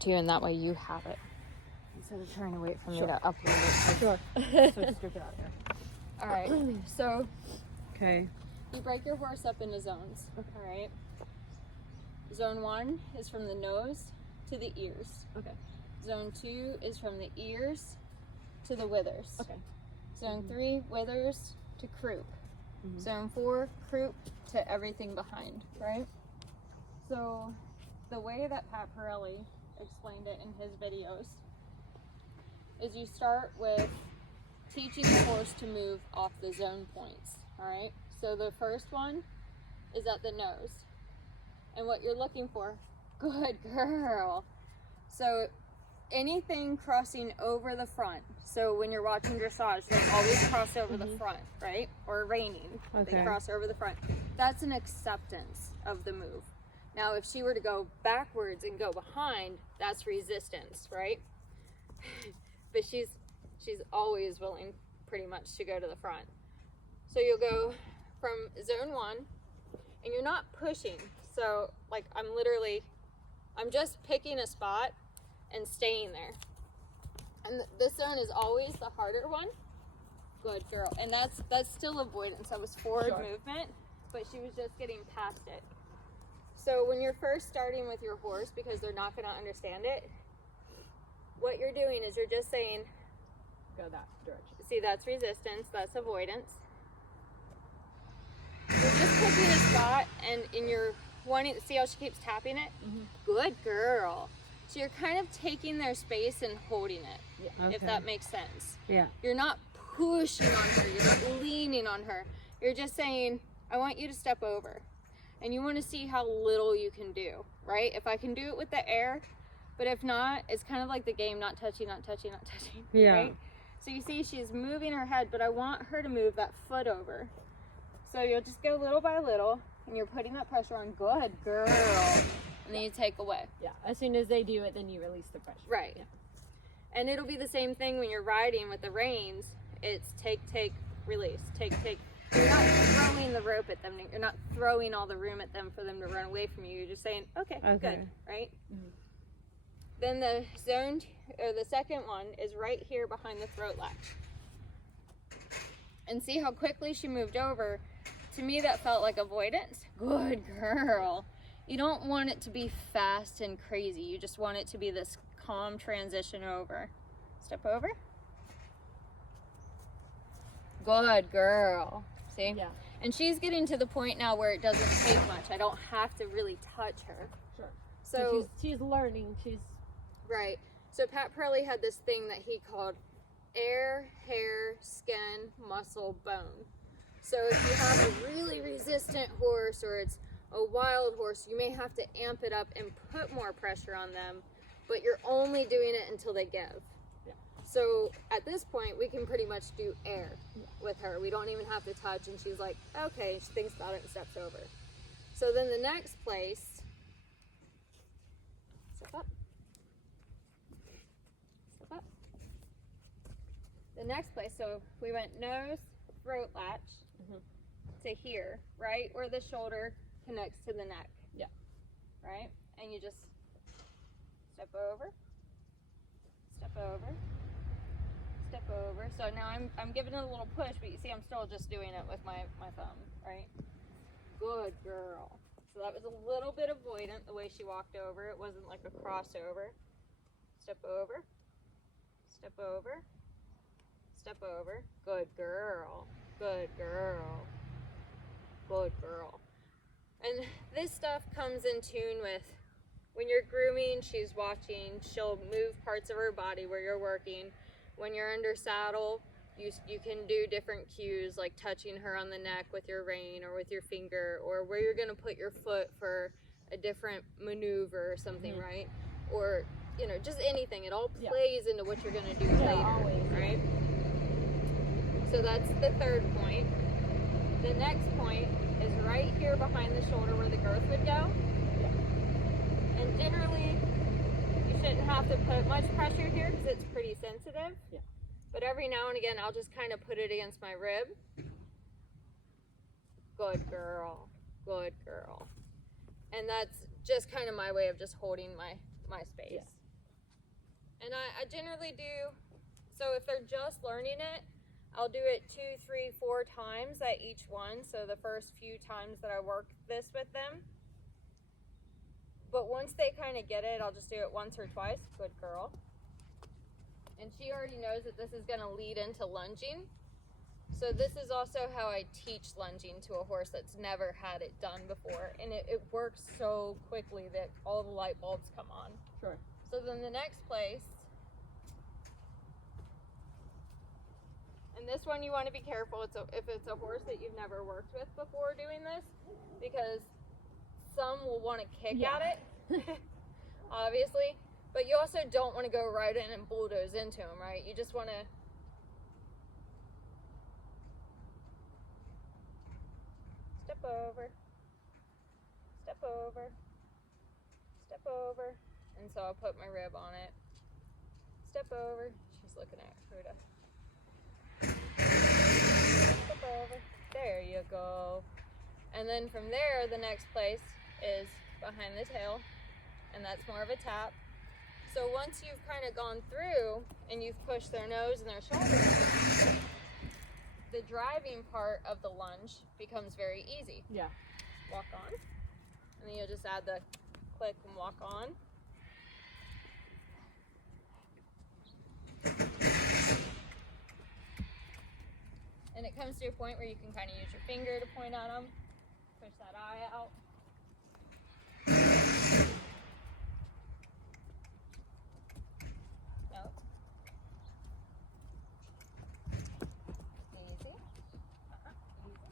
to you, and that way you have it instead of trying to wait for me to upload it. Sure. So just rip it out here. All right. So Okay. you break your horse up into zones. All right. Zone 1 is from the nose to the ears. Okay. Zone 2 is from the ears to the withers. Okay. Zone 3, withers to croup. Zone 4, croup to everything behind, right? So the way that Pat Pirelli explained it in his videos is you start with teaching the horse to move off the zone points, all right? So the first one is at the nose. And what you're looking for, good girl. So anything crossing over the front. So when you're watching dressage, they always cross over the front, right? Or reining, they cross over the front. That's an acceptance of the move. Now, if she were to go backwards and go behind, that's resistance, right? But she's always willing pretty much to go to the front. So you'll go from zone 1, and you're not pushing. So like I'm just picking a spot and staying there. And this zone is always the harder one. Good girl. And that's still avoidance. That was forward movement, but she was just getting past it. So when you're first starting with your horse, because they're not going to understand it, what you're doing is you're just saying, Go that direction. see, that's resistance, that's avoidance. You're just picking a spot, and you're wanting, see how she keeps tapping it? Good girl. So you're kind of taking their space and holding it, if that makes sense. Yeah. You're not pushing on her, you're not leaning on her. You're just saying, I want you to step over. And you want to see how little you can do, right? If I can do it with the air, but if not, it's kind of like the game, not touching, not touching, not touching, right? So you see she's moving her head, but I want her to move that foot over. So you'll just go little by little, and you're putting that pressure on. Good girl. And then you take away. Yeah. As soon as they do it, then you release the pressure. Right. Yeah. And it'll be the same thing when you're riding with the reins. It's take, release, take. You're not throwing the rope at them. You're not throwing all the room at them for them to run away from you. You're just saying, okay. Good, right? Then the zone, or the second one, is right here behind the throat latch. And see how quickly she moved over. To me, that felt like avoidance. Good girl. You don't want it to be fast and crazy. You just want it to be this calm transition over. Step over. Good girl. See? Yeah. And she's getting to the point now where it doesn't take much. I don't have to really touch her. Sure. So she's learning. She's right. So Pat Pirelli had this thing that he called air, hair, skin, muscle, bone. So if you have a really resistant horse, or it's a wild horse, you may have to amp it up and put more pressure on them, but you're only doing it until they give. Yeah. So at this point, we can pretty much do air with her. We don't even have to touch, and she's like, okay, she thinks about it and steps over. So then the next place, step up. Step up. The next place, so we went nose, throat latch to here, right where the shoulder connects to the neck. Yeah. Right? And you just step over, step over, step over. So now I'm giving it a little push, but you see I'm still just doing it with my thumb, right? Good girl. So that was a little bit avoidant the way she walked over. It wasn't like a crossover. Step over, step over, step over. Good girl. Good girl. Good girl. And this stuff comes in tune with when you're grooming, she's watching, she'll move parts of her body where you're working. When you're under saddle, you can do different cues, like touching her on the neck with your rein or with your finger, or where you're going to put your foot for a different maneuver or something, right? Or, you know, just anything. It all plays into what you're going to do later, always. right? So that's the third point. The next point is right here behind the shoulder where the girth would go. And generally, you shouldn't have to put much pressure here because it's pretty sensitive. Yeah. But every now and again, I'll just kind of put it against my rib. Good girl. Good girl. And that's just kind of my way of just holding my space. I generally do, so if they're just learning it, I'll do it 2, 3, 4 times at each one. So the first few times that I work this with them. But once they kind of get it, I'll just do it once or twice. Good girl. And she already knows that this is going to lead into lunging. So this is also how I teach lunging to a horse that's never had it done before. And it works so quickly that all the light bulbs come on. Sure. So then the next place, and this one you want to be careful if it's a horse that you've never worked with before doing this, because some will want to kick at it, obviously, but you also don't want to go right in and bulldoze into them, right? You just want to step over, step over, step over, and so I'll put my rib on it. Step over. She's looking at Ruda. Step over. There you go. And then from there, the next place is behind the tail, and that's more of a tap. So once you've kind of gone through and you've pushed their nose and their shoulders, the driving part of the lunge becomes very easy. Yeah. Walk on, and then you'll just add the click and walk on. And it comes to a point where you can kind of use your finger to point at them. Push that eye out. Nope. Easy. Easy.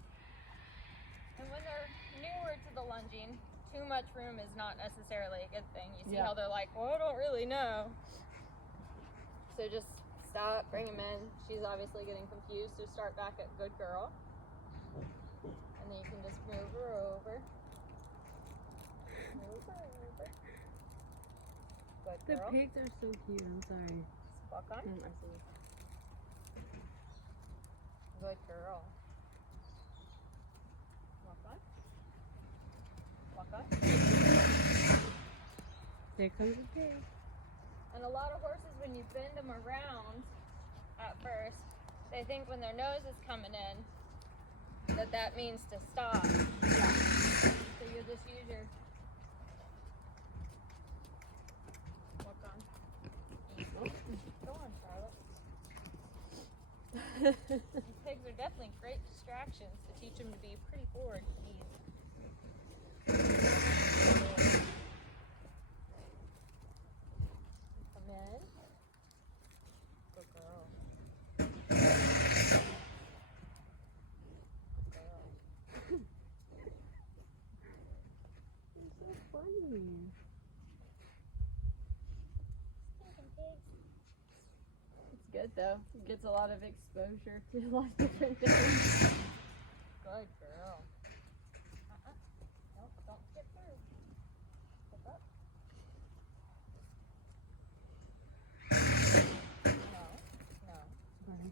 And when they're newer to the lunging, too much room is not necessarily a good thing. You see how they're like, well, I don't really know. So just stop, bring him in. She's obviously getting confused, so start back at good girl. And then you can just move her over. Move her over. Good The girl. pigs are so cute. I'm sorry. Walk on. I see. Good girl. Walk on. Walk on. There comes the pig. And a lot of horses, when you bend them around at first, they think when their nose is coming in, that means to stop. Yeah. So you'll just use your walk on. Easy. Go on, Charlotte. These pigs are definitely great distractions to teach them to be pretty forward. Easy. Come in. Good girl. Good girl. It's so funny. Stinking pigs. It's good though. It gets a lot of exposure to a lot of different things. Good girl. Nope, don't skip through. Step up. No. Funny.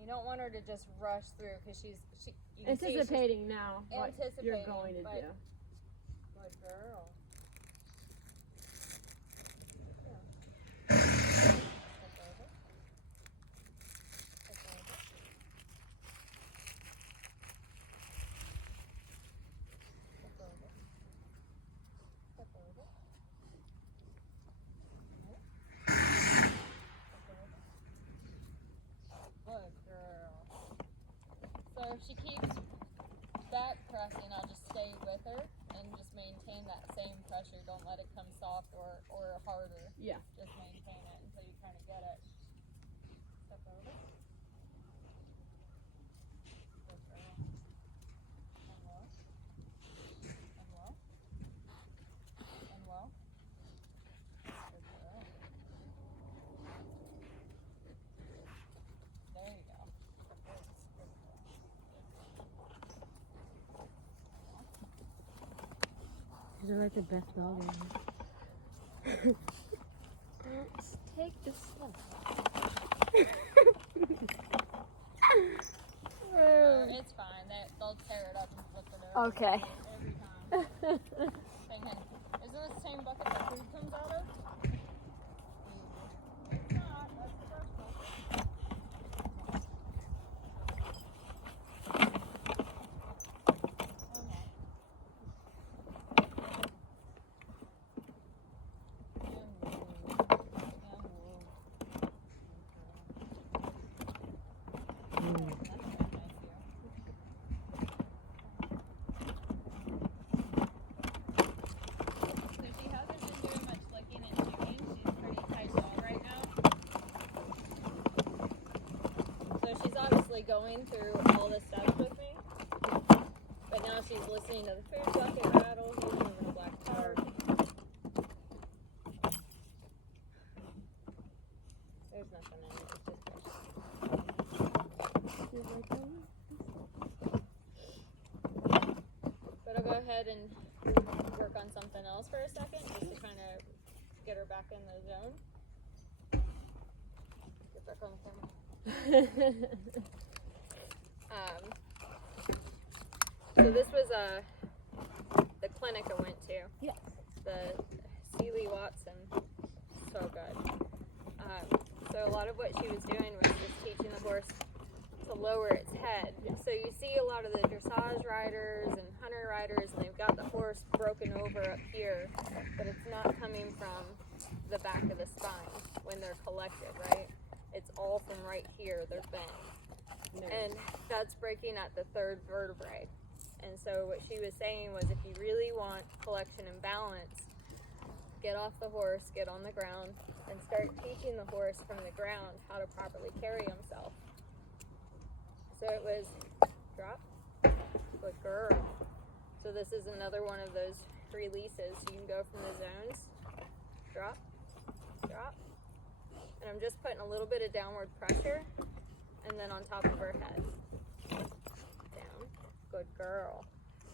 You don't want her to just rush through because you can see she's Anticipating now what anticipating, you're going to but- do. Good girl. Yeah. Step over. Step over. Step over. Step over. Okay. Step over. Good girl. So if she keeps back pressing, I'll just stay with her and just maintain that same pressure. Don't let it come soft or harder. Yeah. Just maintain it until you kind of get it. Step over. Good girl. And low. And low. And low. Good girl. There you go. Good girl. These are like the best dog ever. Let's take this one. It's fine. They'll tear it up and flip it over. Okay. Every time. Isn't this the same bucket that food comes out of? Easy. Good job. going through all the steps with me. But now she's listening to the food bucket rattle. He's moving a black tar. There's nothing in it. It's just fish. But I'll go ahead and work on something else for a second, just to kind of get her back in the zone. Get back on the camera. So this was the clinic I went to. Yes. The Sealy Watson. So good. So a lot of what she was doing was just teaching the horse to lower its head. Yeah. So you see a lot of the dressage riders and hunter riders, and they've got the horse broken over up here, but it's not coming from the back of the spine when they're collected, right? It's all from right here, they're bent. No. And that's breaking at the third vertebrae. And so what she was saying was, if you really want collection and balance, get off the horse, get on the ground, and start teaching the horse from the ground how to properly carry himself. So it was drop, good girl. So this is another one of those releases. You can go from the zones, drop, drop. And I'm just putting a little bit of downward pressure, and then on top of her head. Down, good girl.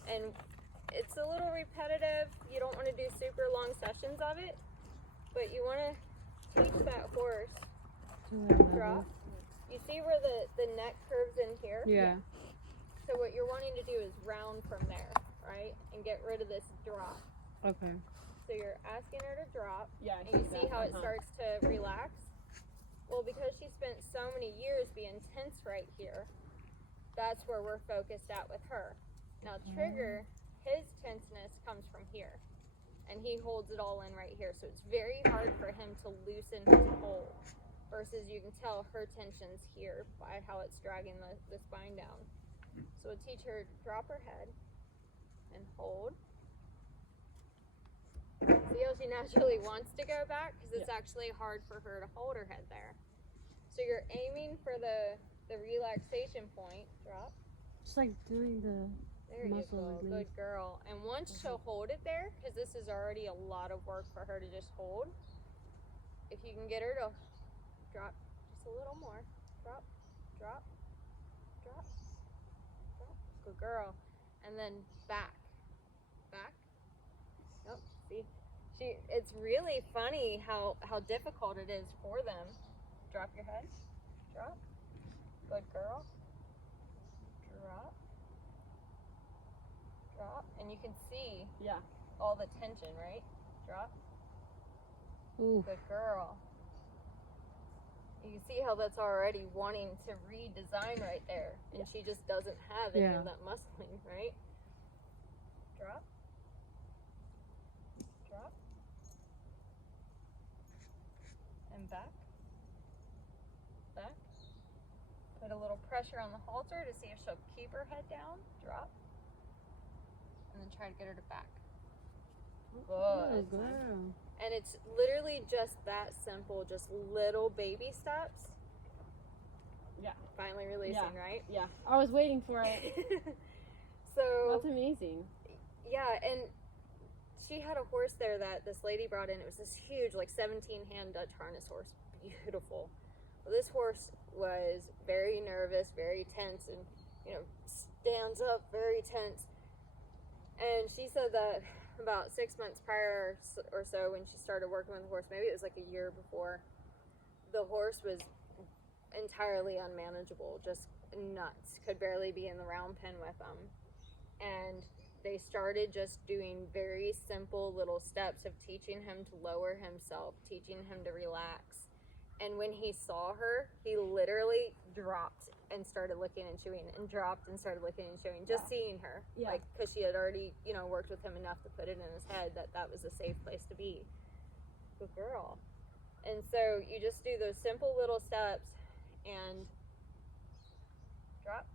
And it's a little repetitive. You don't want to do super long sessions of it, but you want to teach that horse, drop. You see where the neck curves in here? Yeah. So what you're wanting to do is round from there, right? And get rid of this drop. Okay. So you're asking her to drop, Yeah. and you see how it starts to relax? Well, because she spent so many years being tense right here, that's where we're focused at with her. Now Trigger, his tenseness comes from here, and he holds it all in right here. So it's very hard for him to loosen his hold, versus you can tell her tension's here by how it's dragging the spine down. So we'll teach her, drop her head and hold. See how she naturally wants to go back? Because it's actually hard for her to hold her head there. So you're aiming for the relaxation point. Drop. Just like doing the There you muscle go. release. Good girl. And once she'll hold it there, because this is already a lot of work for her to just hold, if you can get her to drop just a little more. Drop, drop, drop, drop. Good girl. And then back. Back. Nope. See? It's really funny how difficult it is for them. Drop your head. Drop. Good girl. Drop. Drop. And you can see all the tension, right? Drop. Ooh. Good girl. You can see how that's already wanting to redesign right there. And she just doesn't have any of that muscling, right? Drop. Drop. And back. Back. Put a little pressure on the halter to see if she'll keep her head down. Drop. And then try to get her to back. Good. Girl. And it's literally just that simple, just little baby steps. Yeah. Finally releasing, right? Yeah. I was waiting for it. So That's amazing. yeah, and she had a horse there that this lady brought in. It was this huge, like 17-hand Dutch harness horse. Beautiful. Well, this horse was very nervous, very tense, and stands up, very tense. And she said that about 6 months prior or so, when she started working with the horse, maybe it was like a year before, the horse was entirely unmanageable, just nuts, could barely be in the round pen with them. And they started just doing very simple little steps of teaching him to lower himself, teaching him to relax. And when he saw her, he literally dropped and started licking and chewing, and dropped and started licking and chewing, just seeing her. Yeah. Like, because she had already, worked with him enough to put it in his head that that was a safe place to be. Good girl. And so you just do those simple little steps and drop,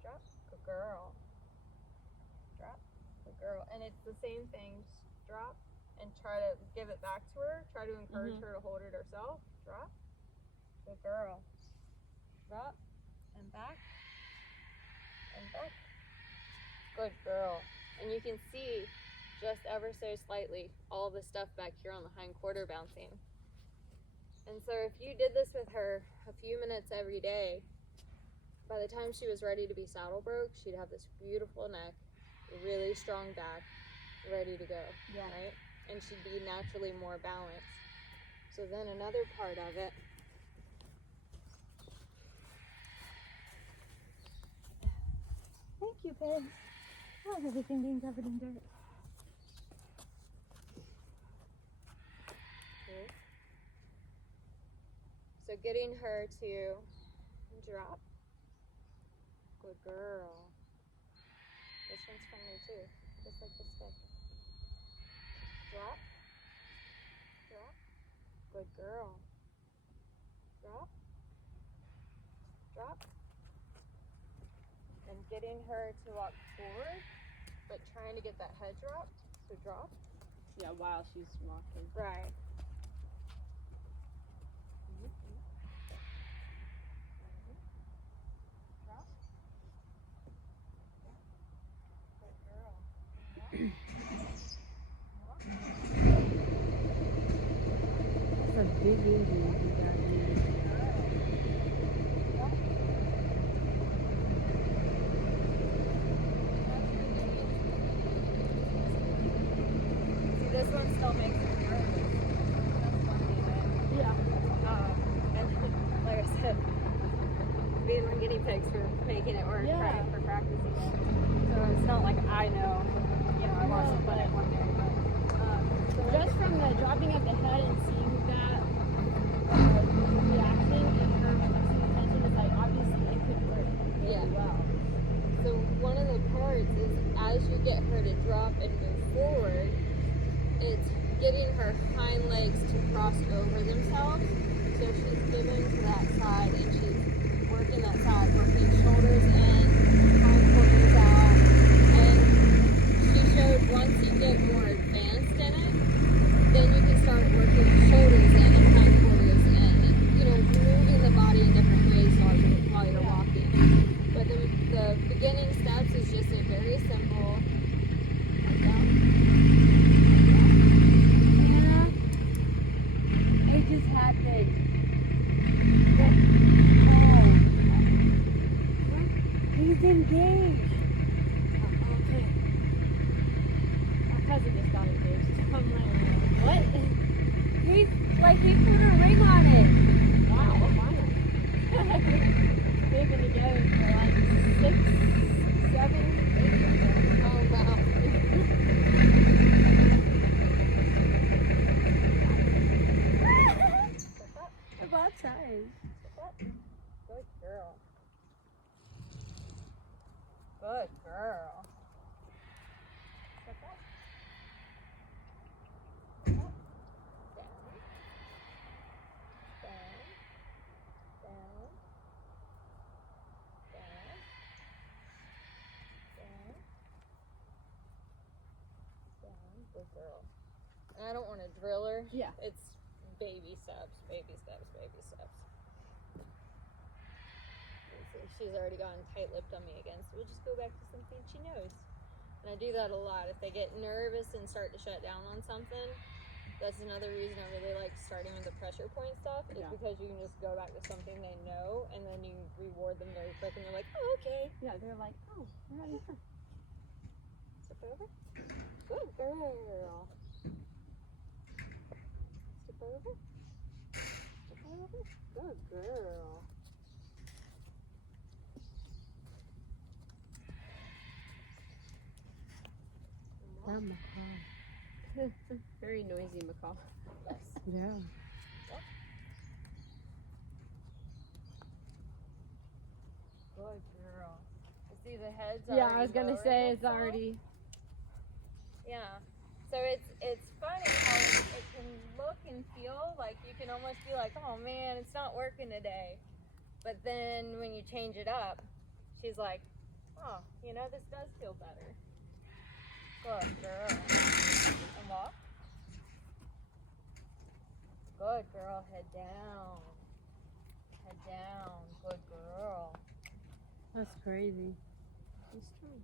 drop, good girl. Drop, good girl. And it's the same thing, just drop and try to give it back to her. Try to encourage her to hold it herself. Drop, good girl. Drop, and back, and back. Good girl. And you can see just ever so slightly all the stuff back here on the hind quarter bouncing. And so if you did this with her a few minutes every day, by the time she was ready to be saddle broke, she'd have this beautiful neck, really strong back, ready to go, right? And she'd be naturally more balanced. So then another part of it, thank you, Pig. I love everything being covered in dirt. Okay. So getting her to drop. Good girl. This one's friendly too, just like the stick. Drop. Drop. Good girl. Drop. Drop. And getting her to walk forward, but trying to get that head dropped. So drop. Yeah, while she's walking. Right. Drop. Good girl. That's a big injury. This one still makes her nervous. That's funny, but and like I said, being my guinea pigs for making it work, right? For practicing it. So it's not like I know, I watched it play it one day, but So just from the dropping of the head and seeing that reaction and her focusing attention, it's like obviously it could work really well. So one of the parts is as you get her to drop and move forward, it's getting her hind legs to cross over themselves. So she's giving to that side and she's working that side, working shoulders in, hind quarters out. And she showed once you get more advanced in it, then you can start working shoulders in and hind quarters in. And, moving the body in different ways while you're walking. But the beginning steps is just a very simple down. It just happened. He's engaged. Okay. My cousin just got engaged. I'm like, what? He put a ring on it. Wow, what final? They've been together for like 6, 7, 8 years. Oh, wow. About time. Good girl. Good girl. Step up. Step up. Down. Down. Down. Down. Down. Down. Good girl. And I don't want to drill her. Yeah. It's baby steps, baby steps, baby steps. She's already gotten tight-lipped on me again, so we'll just go back to something she knows. And I do that a lot. If they get nervous and start to shut down on something, that's another reason I really like starting with the pressure point stuff, is because you can just go back to something they know, and then you reward them very quick, and they're like, oh, okay. Yeah, they're like, oh, we're having fun. Step over. Good girl. Step over. Step over. Good girl. Very noisy macaw. Yes. Yeah. Good girl. You see the head's Yeah, already I was gonna lowering say it's itself? already. Yeah. So it's funny how it can look and feel like you can almost be like, oh man, it's not working today. But then when you change it up, she's like, oh, this does feel better. Good girl. And walk. Good girl. Head down. Head down. Good girl. That's crazy. She's strong.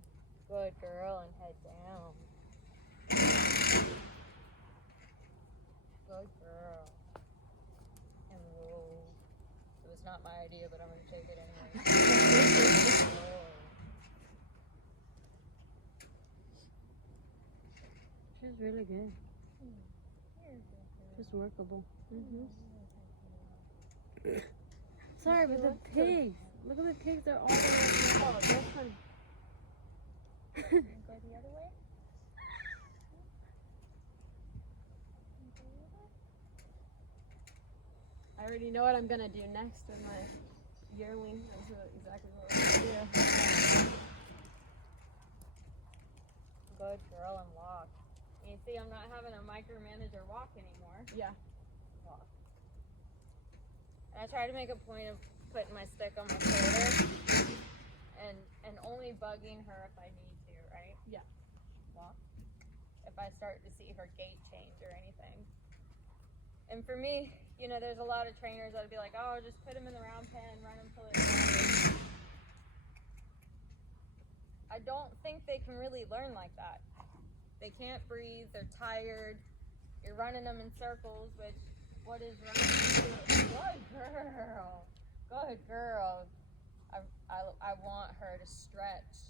Good girl, and head down. Good girl. And whoa. It was not my idea, but I'm gonna take it anyway. She's really good. Just workable. Sorry, but the pigs. Look at the pigs. They're all the way up. Oh, this one. Go the other way. I already know what I'm gonna do next with my yearling. That's exactly what I'm gonna do. Good girl, and walk. And you see, I'm not having a micromanager walk anymore. Yeah. Walk. And I try to make a point of putting my stick on my shoulder and only bugging her if I need to, right? Yeah. Walk. If I start to see her gait change or anything. And for me, you know, there's a lot of trainers that would be like, oh, just put him in the round pen, run him till it's tired. I don't think they can really learn like that. They can't breathe, they're tired, you're running them in circles, which, what is running? Good girl. Good girl. I want her to stretch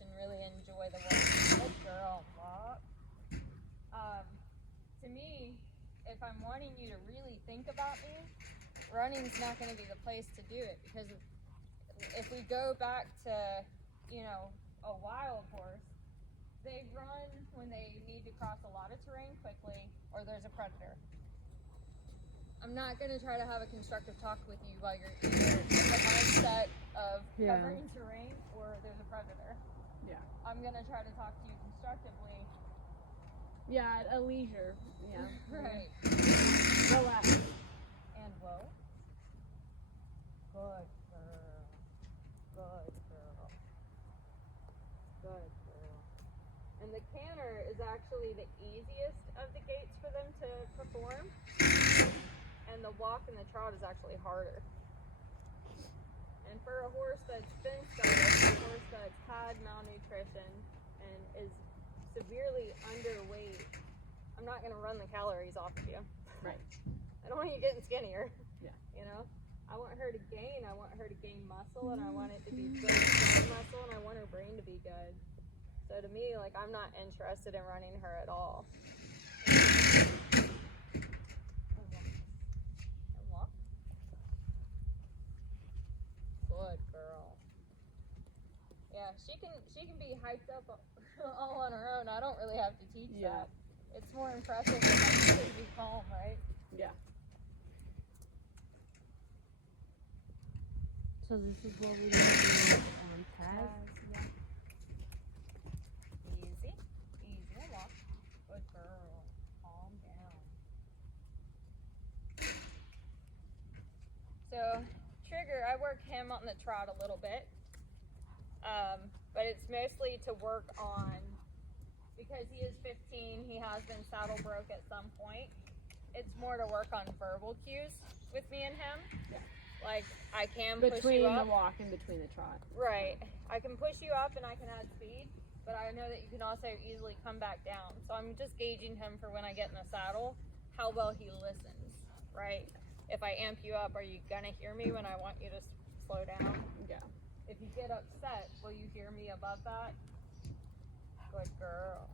and really enjoy the work. Good girl. Walk. To me, if I'm wanting you to really think about me, running's not going to be the place to do it, because if we go back to, you know, a wild horse, they run when they need to cross a lot of terrain quickly or there's a predator. I'm not going to try to have a constructive talk with you while you're either in the mindset of covering terrain or there's a predator. Yeah. I'm going to try to talk to you constructively. Yeah, at a leisure. Yeah. Right. Relax. And whoa. Good girl. Good girl. Good girl. And the canter is actually the easiest of the gaits for them to perform. And the walk and the trot is actually harder. And for a horse that's been started, a horse that's had malnutrition and is severely underweight, I'm not going to run the calories off of you. Right. I don't want you getting skinnier. Yeah. You know? I want her to gain. I want her to gain muscle, and I want it to be good strong muscle, and I want her brain to be good. So to me, like, I'm not interested in running her at all. And walk. Good girl. Yeah, she can be hyped up all on her own. I don't really have to teach that. It's more impressive if I can be calm, right? Yeah. So this is what we're going to do on Taz? Yeah. Easy. Easy and walk. Good girl. Calm down. So, Trigger, I work him on the trot a little bit. But it's mostly to work on, because he is 15, he has been saddle broke at some point. It's more to work on verbal cues with me and him. Yeah. Like, I can push you up. Between the walk and between the trot. Right. I can push you up and I can add speed, but I know that you can also easily come back down. So I'm just gauging him for when I get in the saddle, how well he listens, right? If I amp you up, are you gonna hear me when I want you to slow down? Yeah. If you get upset, will you hear me above that? Good girl.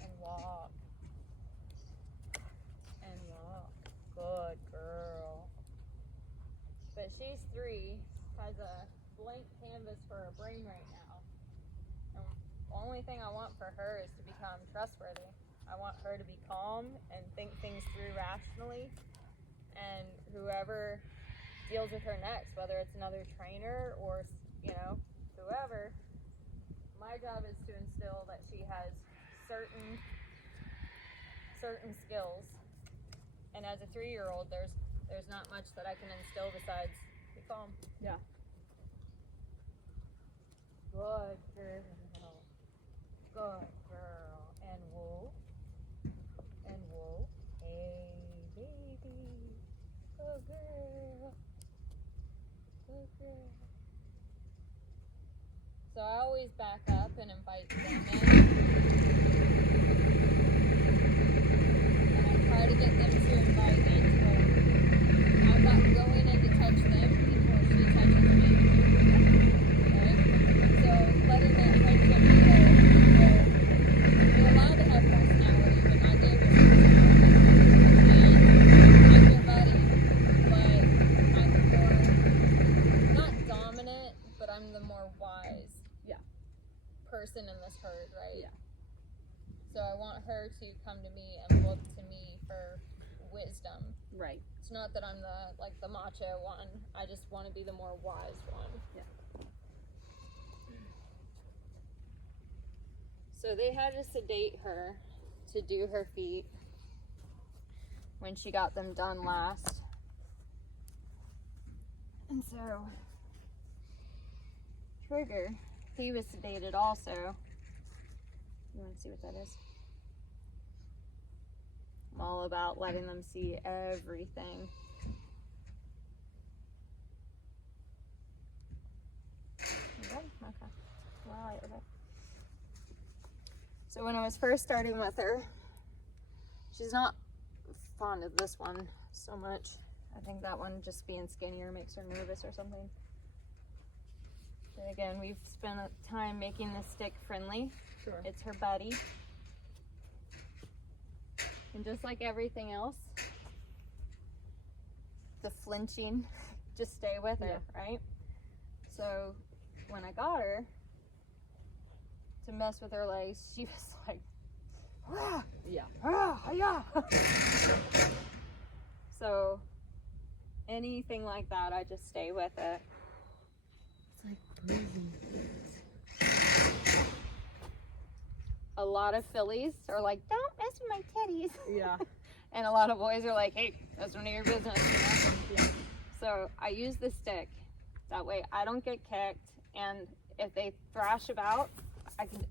And walk. And walk. Good girl. But she's 3, has a blank canvas for her brain right now. And the only thing I want for her is to become trustworthy. I want her to be calm and think things through rationally. And whoever deals with her next, whether it's another trainer or, you know, whoever, my job is to instill that she has certain skills. And as a 3-year-old, there's not much that I can instill besides be calm. Yeah. Good girl. Good girl. And whoa. And whoa. Hey, baby. Good girl. Good girl. I always back up and invite them in. And I try to get them to invite in to I'm not going in to touch them before she touches me. Right? So letting that friendship be there. You're allowed to have personality, but not their personality. And I'm your buddy, but I'm the more, not dominant, but I'm the more wise person in this herd, right? Yeah. So I want her to come to me and look to me for wisdom. Right. It's not that I'm the macho one. I just want to be the more wise one. Yeah. So they had to sedate her to do her feet when she got them done last. And so Trigger, he was sedated also. You want to see what that is? I'm all about letting them see everything. Okay. Wow, okay. So when I was first starting with her, she's not fond of this one so much. I think that one, just being skinnier, makes her nervous or something. And again, we've spent time making this stick friendly. Sure. It's her buddy. And just like everything else, the flinching, just stay with her, right? So when I got her to mess with her legs, she was like, ah, Yeah. ah, yeah. So anything like that, I just stay with it. It's like breathing. A lot of fillies are like, don't mess with my teddies. Yeah. And a lot of boys are like, hey, that's none of your business, you know? Yeah. So I use the stick. That way I don't get kicked. And if they thrash about, I can,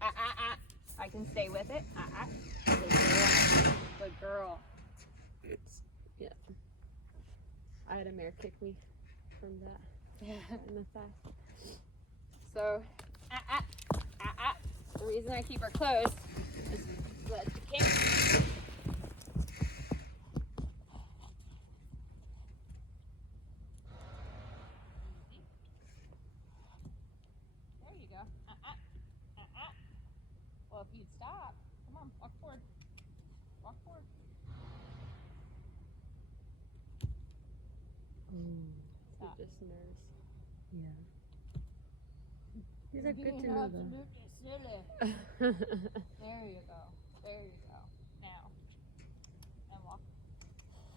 I can stay with it. Good girl. Yeah. I had a mare kick me from that in the thigh. So, the reason I keep her close is that she can't. There you go. Well, if you'd stop, come on, walk forward. Walk forward. Stop. Just nerves. Yeah. These are good to know though. There you go. There you go. Now. And walk.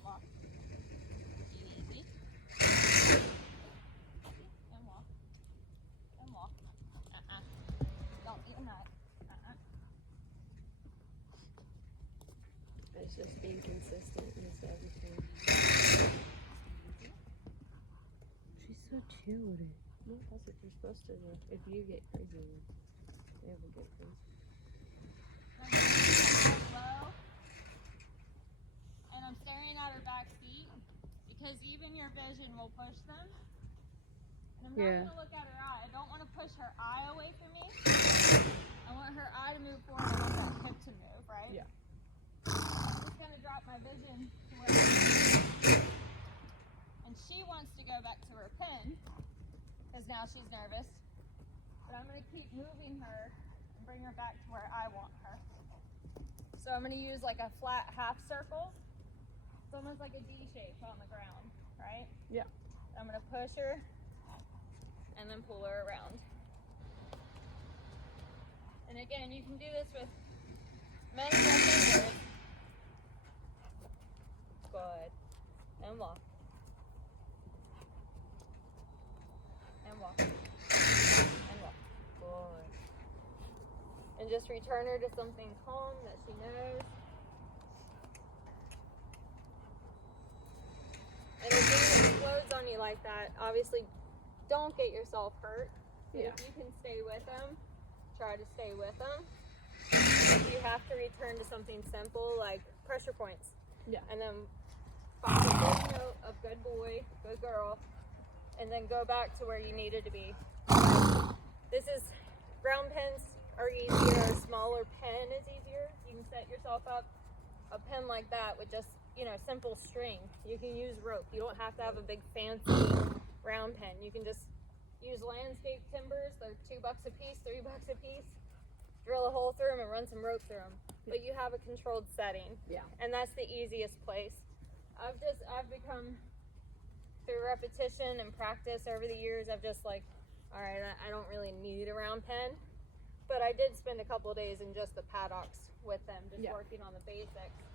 Walk. Easy. And walk. And walk. Don't even nut. It's just being consistent is everything. She's so chill with it. No, that's what you're supposed to do. If you get crazy, they will get crazy. Low. And I'm staring at her back feet because even your vision will push them. And I'm not going to look at her eye. I don't want to push her eye away from me. I want her eye to move forward. I want that hip to move, right? Yeah. I'm just going to drop my vision to where and she wants to go back to her pen because now she's nervous. But I'm going to keep moving her and bring her back to where I want her. So I'm going to use like a flat half circle. It's almost like a D shape on the ground, right? Yeah. I'm going to push her and then pull her around. And again, you can do this with many more fingers. Good. And walk. And walk. And walk. Good. And just return her to something calm that she knows. And if it explodes on you like that, obviously don't get yourself hurt. Yeah. If you can stay with them, try to stay with them. If you have to return to something simple like pressure points. Yeah. And then find a good note of good boy, good girl, and then go back to where you needed to be. This is Ground pens are easier. A smaller pen is easier. You can set yourself up a pen like that with just, you know, simple string. You can use rope. You don't have to have a big fancy round pen. You can just use landscape timbers. They're $2 a piece, $3 a piece. Drill a hole through them and run some rope through them. But you have a controlled setting. Yeah. And that's the easiest place. I've become, through repetition and practice over the years, I've just like, all right, I don't really need a round pen. But I did spend a couple of days in just the paddocks with them, just working on the basics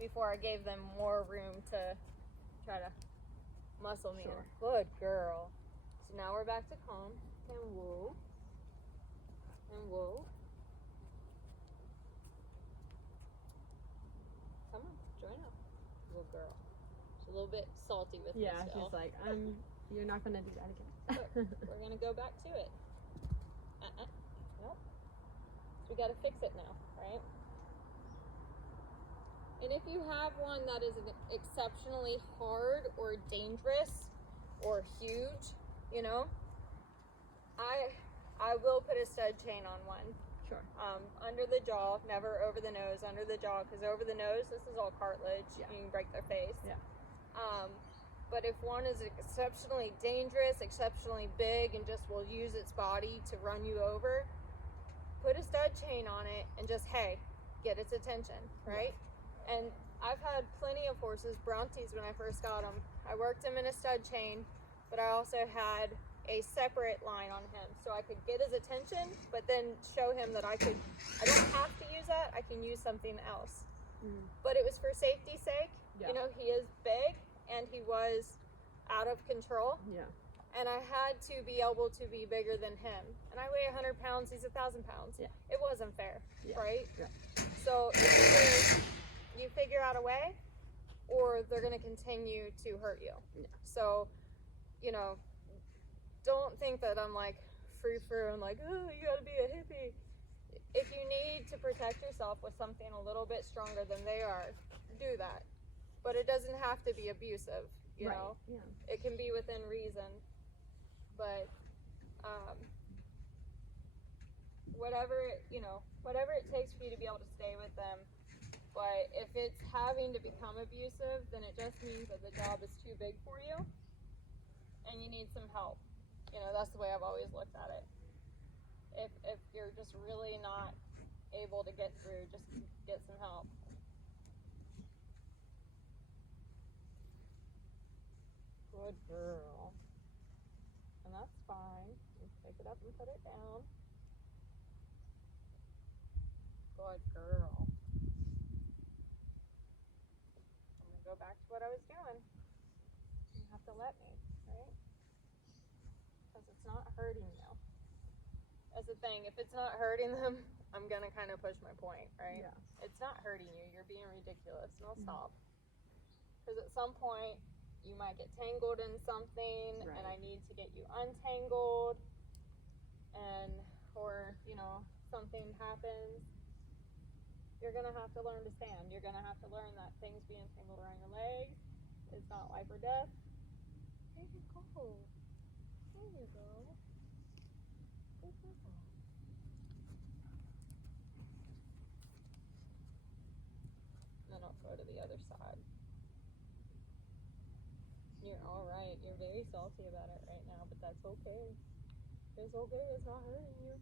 before I gave them more room to try to muscle me in. Good girl. So now we're back to calm and whoa. And whoa. Come on, join up. Good girl. She's a little bit salty with me still. She's like, you're not gonna do that again. But we're gonna go back to it. Nope. So we gotta fix it now, right? And if you have one that is exceptionally hard or dangerous or huge, you know, I will put a stud chain on one. Sure. Under the jaw, never over the nose. Under the jaw, because over the nose, this is all cartilage. Yeah. You can break their face. Yeah. But if one is exceptionally dangerous, exceptionally big, and just will use its body to run you over, put a stud chain on it and just, hey, get its attention, right? Yeah. And I've had plenty of horses, Brontes, when I first got them. I worked him in a stud chain, but I also had a separate line on him so I could get his attention, but then show him that I don't have to use that, I can use something else. But it was for safety's sake. Yeah. You know, he is big and he was out of control. Yeah. And I had to be able to be bigger than him. And I weigh 100 pounds, he's 1,000 pounds. Yeah. It wasn't fair, right? Yeah. So either you figure out a way or they're gonna continue to hurt you. Yeah. So, you know, don't think that I'm like free and like, oh, you gotta be a hippie. If you need to protect yourself with something a little bit stronger than they are, do that. But it doesn't have to be abusive, you know? Yeah. It can be within reason. But whatever it takes for you to be able to stay with them. But if it's having to become abusive, then it just means that the job is too big for you and you need some help. You know, that's the way I've always looked at it. If you're just really not able to get through, just get some help. Good girl. And that's fine. You pick it up and put it down. Good girl. I'm gonna go back to what I was doing. You have to let me, right? Because it's not hurting you. That's the thing. If it's not hurting them, I'm gonna kind of push my point, right? Yeah. It's not hurting you. You're being ridiculous. No, stop. Because at some point, you might get tangled in something, and I need to get you untangled, or you know, something happens. You're gonna have to learn to stand. You're gonna have to learn that things being tangled around your legs is not life or death. There you go. There you go. Good girl. Then I'll go to the other side. You're alright. You're very salty about it right now, but that's okay. It's okay. It's not hurting you.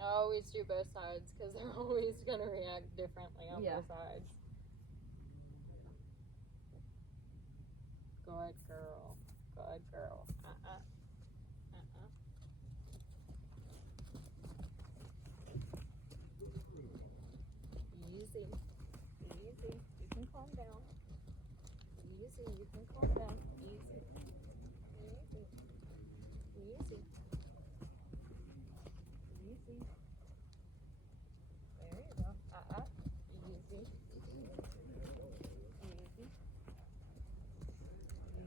I always do both sides because they're always going to react differently on both sides. Good girl. Good girl. Easy. Easy. You can calm down. Easy. You can calm down. Easy. Easy. Easy. Easy. There you go. Easy. Easy.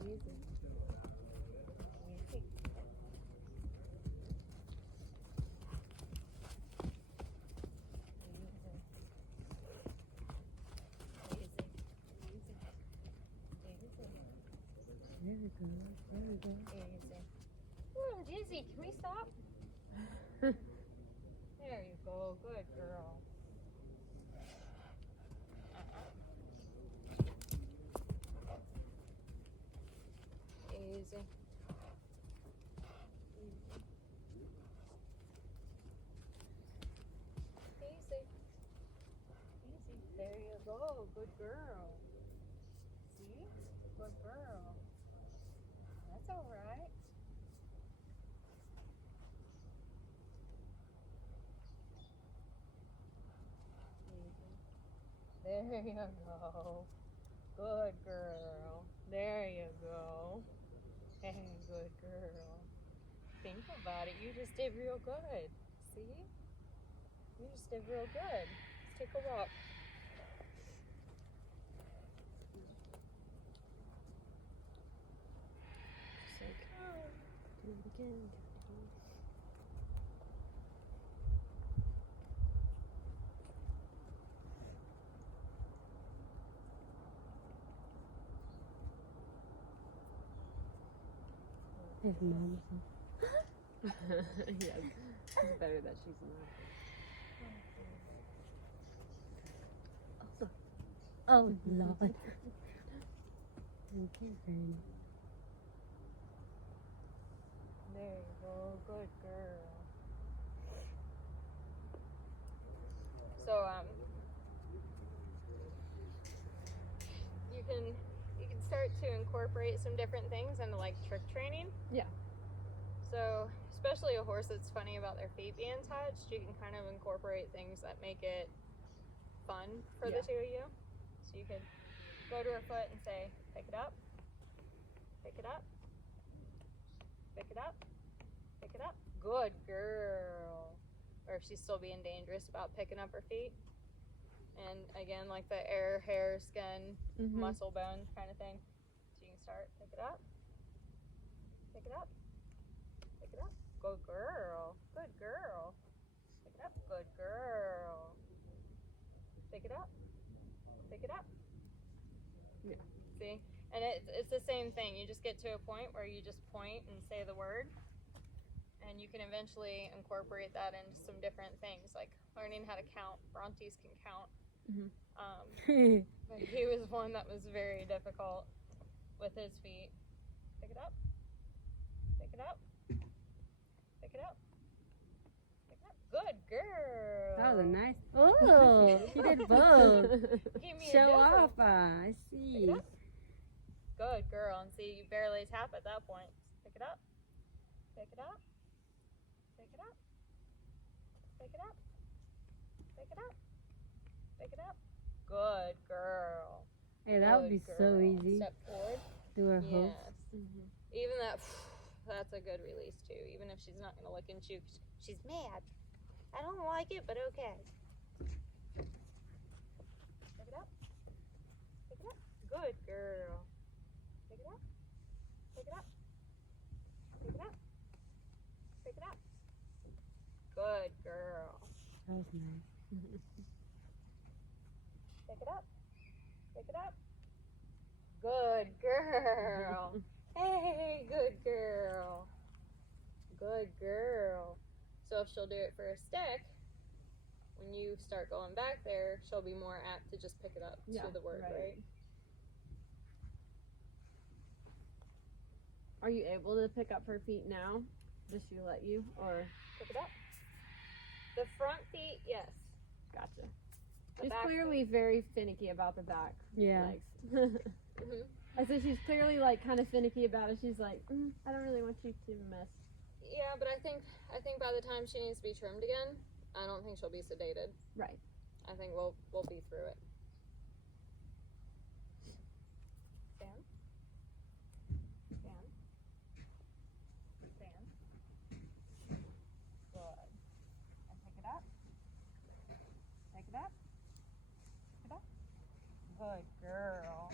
Easy. Easy. There we go. There we go. Easy. Dizzy, can we stop? There you go. Good girl. Easy. Easy. Easy. There you go. Good girl. See? Good girl. That's all right. Easy. There you go. Good girl. There you go. Hey, good girl. Think about it. You just did real good. See? You just did real good. Let's take a walk. Just like, do it again. If mom's Yes. It's better that she's not. Oh Lord. Thank you very much. There you go. Good girl. So you can start to incorporate some different things into like trick training. Yeah. So especially a horse that's funny about their feet being touched, you can kind of incorporate things that make it fun for the two of you. So you could go to her foot and say, pick it up, pick it up, pick it up, pick it up. Good girl. Or if she's still being dangerous about picking up her feet. And again, like the air, hair, skin, muscle, bone kind of thing. So you can start, pick it up, pick it up, pick it up. Good girl. Good girl. Pick it up. Good girl. Pick it up. Pick it up. Yeah. See? And it's the same thing. You just get to a point where you just point and say the word. And you can eventually incorporate that into some different things, like learning how to count. Brontes can count. But he was one that was very difficult with his feet. Pick it up. Pick it up. Pick it up. Pick it up. Good girl. That was a nice. Oh, she did both. Give me a Show double. off. I see. Pick it up. Good girl. And see, you barely tap at that point. Pick it up. Pick it up. Pick it up. Pick it up. Pick it up. Pick it up. Good girl. Hey, that would be Good so girl. easy. Step forward. Do her Yes. hoof. Even that's a good release too. Even if she's not gonna look at you, she's mad. I don't like it, but okay. Pick it up. Pick it up. Good girl. Pick it up. Pick it up. Pick it up. Pick it up. Good girl. That was nice. Pick it up. Pick it up. Good girl. Hey, good girl. Good girl. So if she'll do it for a stick, when you start going back there, she'll be more apt to just pick it up to the word, right? Are you able to pick up her feet now? Does she let you? Or Pick it up. The front feet, yes. gotcha. The She's back clearly very finicky about the back Yeah. legs. Mhm. I said she's clearly like kind of finicky about it. She's like, I don't really want you to mess. Yeah, but I think by the time she needs to be trimmed again, I don't think she'll be sedated. Right. I think we'll be through it. Stand. Stand. Stand. Good. And pick it up. Pick it up. Pick it up. Good girl.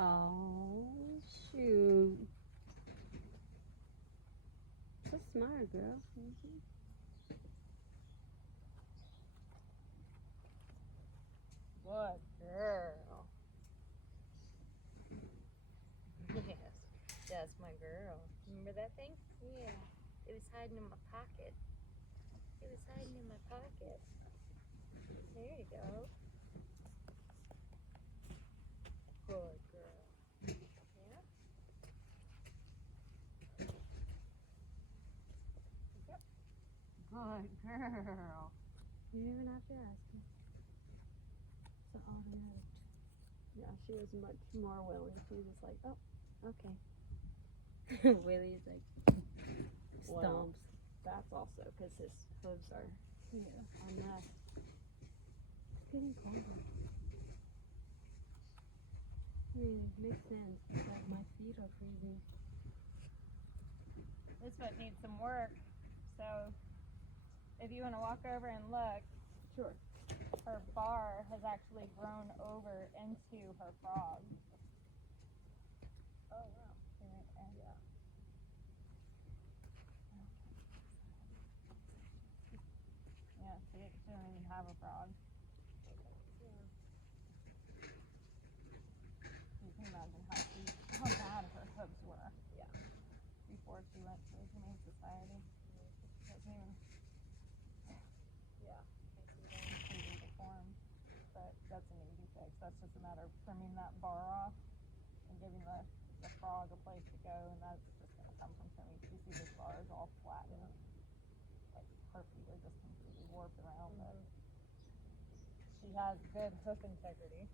Oh, shoot. So smart, girl. Good girl. Yes. That's my girl. Remember that thing? Yeah. It was hiding in my pocket. It was hiding in my pocket. There you go. Good girl. Yeah? Yep. Good girl. You didn't even have to ask her. It's an automatic. Yeah, she was much more willing. She was just like, oh, okay. Willie's like, Well, stomps. that's also because his hooves are Yeah, on that. It's getting colder. I mean, it makes sense because my feet are freezing. This foot needs some work. So if you want to walk over and look, Sure. her bar has actually grown over into her frog. Oh wow. Yeah. Yeah, see, she doesn't even have a frog. You can imagine how bad her hooves were. Yeah. Before she went to the Humane Society. She wasn't even Yeah. completely deformed. But that's an easy fix. That's just a matter of trimming that bar off and giving the frog a place to go, and that's just gonna come from trimming. You see this bar is all flattened. Like her feet are just completely warped around, but she has good hoof integrity.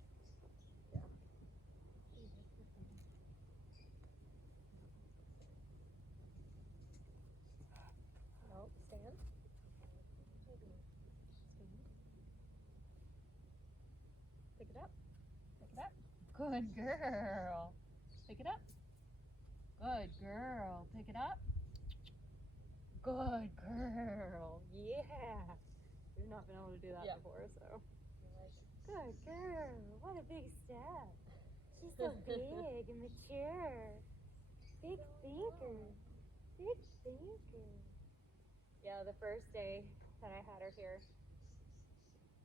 Nope. Stand. Pick it up. Pick it up. Good girl. Pick it up. Good girl. Pick it up. Good girl. Yeah. We've not been able to do that Yeah. before, so. Good girl. What a big step. She's so big and mature. Big thinker. Big thinker. Yeah, the first day that I had her here,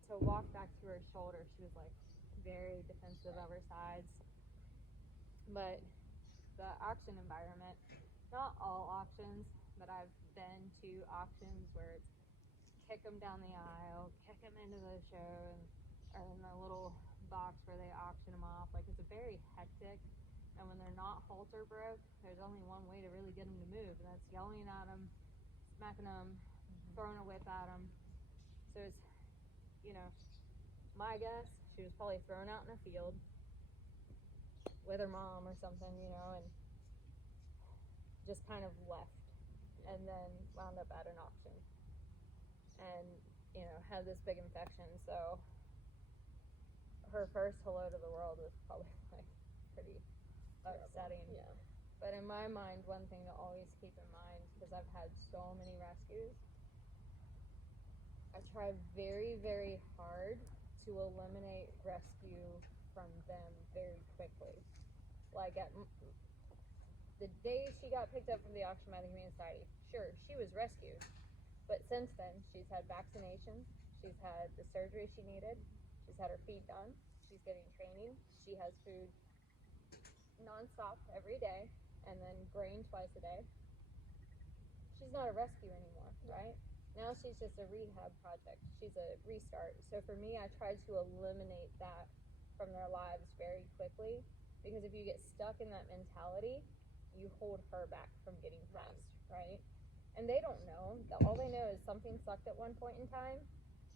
to walk back to her shoulder, she was like very defensive of her sides. But the auction environment, not all auctions, but I've been to auctions where it's kick them down the aisle, kick them into the show, and or in the little box where they auction them off. Like, it's a very hectic, and when they're not halter broke, there's only one way to really get them to move, and that's yelling at them, smacking them, throwing a whip at them. So it's, you know, my guess, she was probably thrown out in a field with her mom or something, you know, and just kind of left, and then wound up at an auction, and, you know, had this big infection. So her first hello to the world was probably like pretty upsetting. Yeah. But in my mind, one thing to always keep in mind, because I've had so many rescues, I try very, very hard to eliminate rescue from them very quickly. Like at the day she got picked up from the auction by the Humane Society, sure, she was rescued. But since then, she's had vaccinations, she's had the surgery she needed, she's had her feet done, she's getting training, she has food nonstop every day, and then grain twice a day. She's not a rescue anymore, right? Now she's just a rehab project. She's a restart. So for me, I try to eliminate that from their lives very quickly, because if you get stuck in that mentality, you hold her back from getting past, right? And they don't know. All they know is something sucked at one point in time,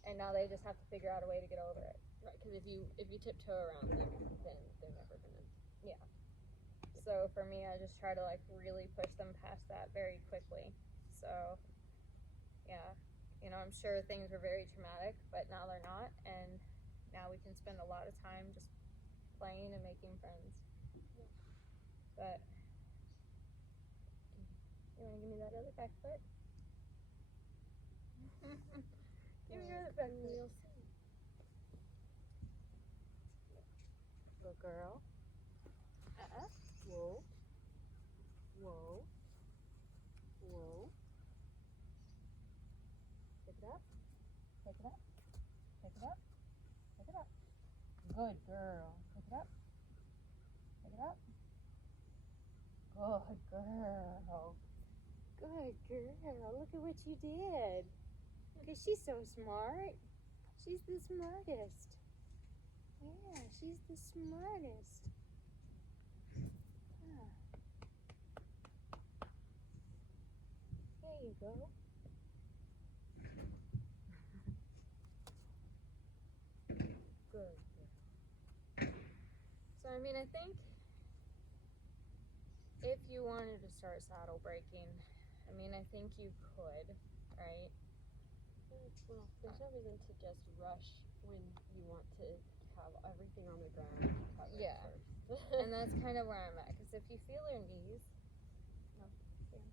and now they just have to figure out a way to get over it. Right, because if you tiptoe around them, then they're never gonna. Yeah. So for me, I just try to like really push them past that very quickly. So, yeah, you know, I'm sure things were very traumatic, but now they're not, and now we can spend a lot of time just playing and making friends. But you want to give me that other back foot? Give me your other back foot. Good girl. Whoa. Whoa. Whoa. Pick it up. Pick it up. Pick it up. Pick it up. Good girl. Pick it up. Pick it up. Good girl. Good girl. Look at what you did. Because she's so smart. She's the smartest. Yeah, she's the smartest. Yeah. There you go. Good. So, I mean, I think if you wanted to start saddle breaking, I mean, I think you could, right? Well, there's no reason to just rush when you want to have everything on the ground covered Yeah. first. And that's kind of where I'm at. Because if you feel your knees, no, stand.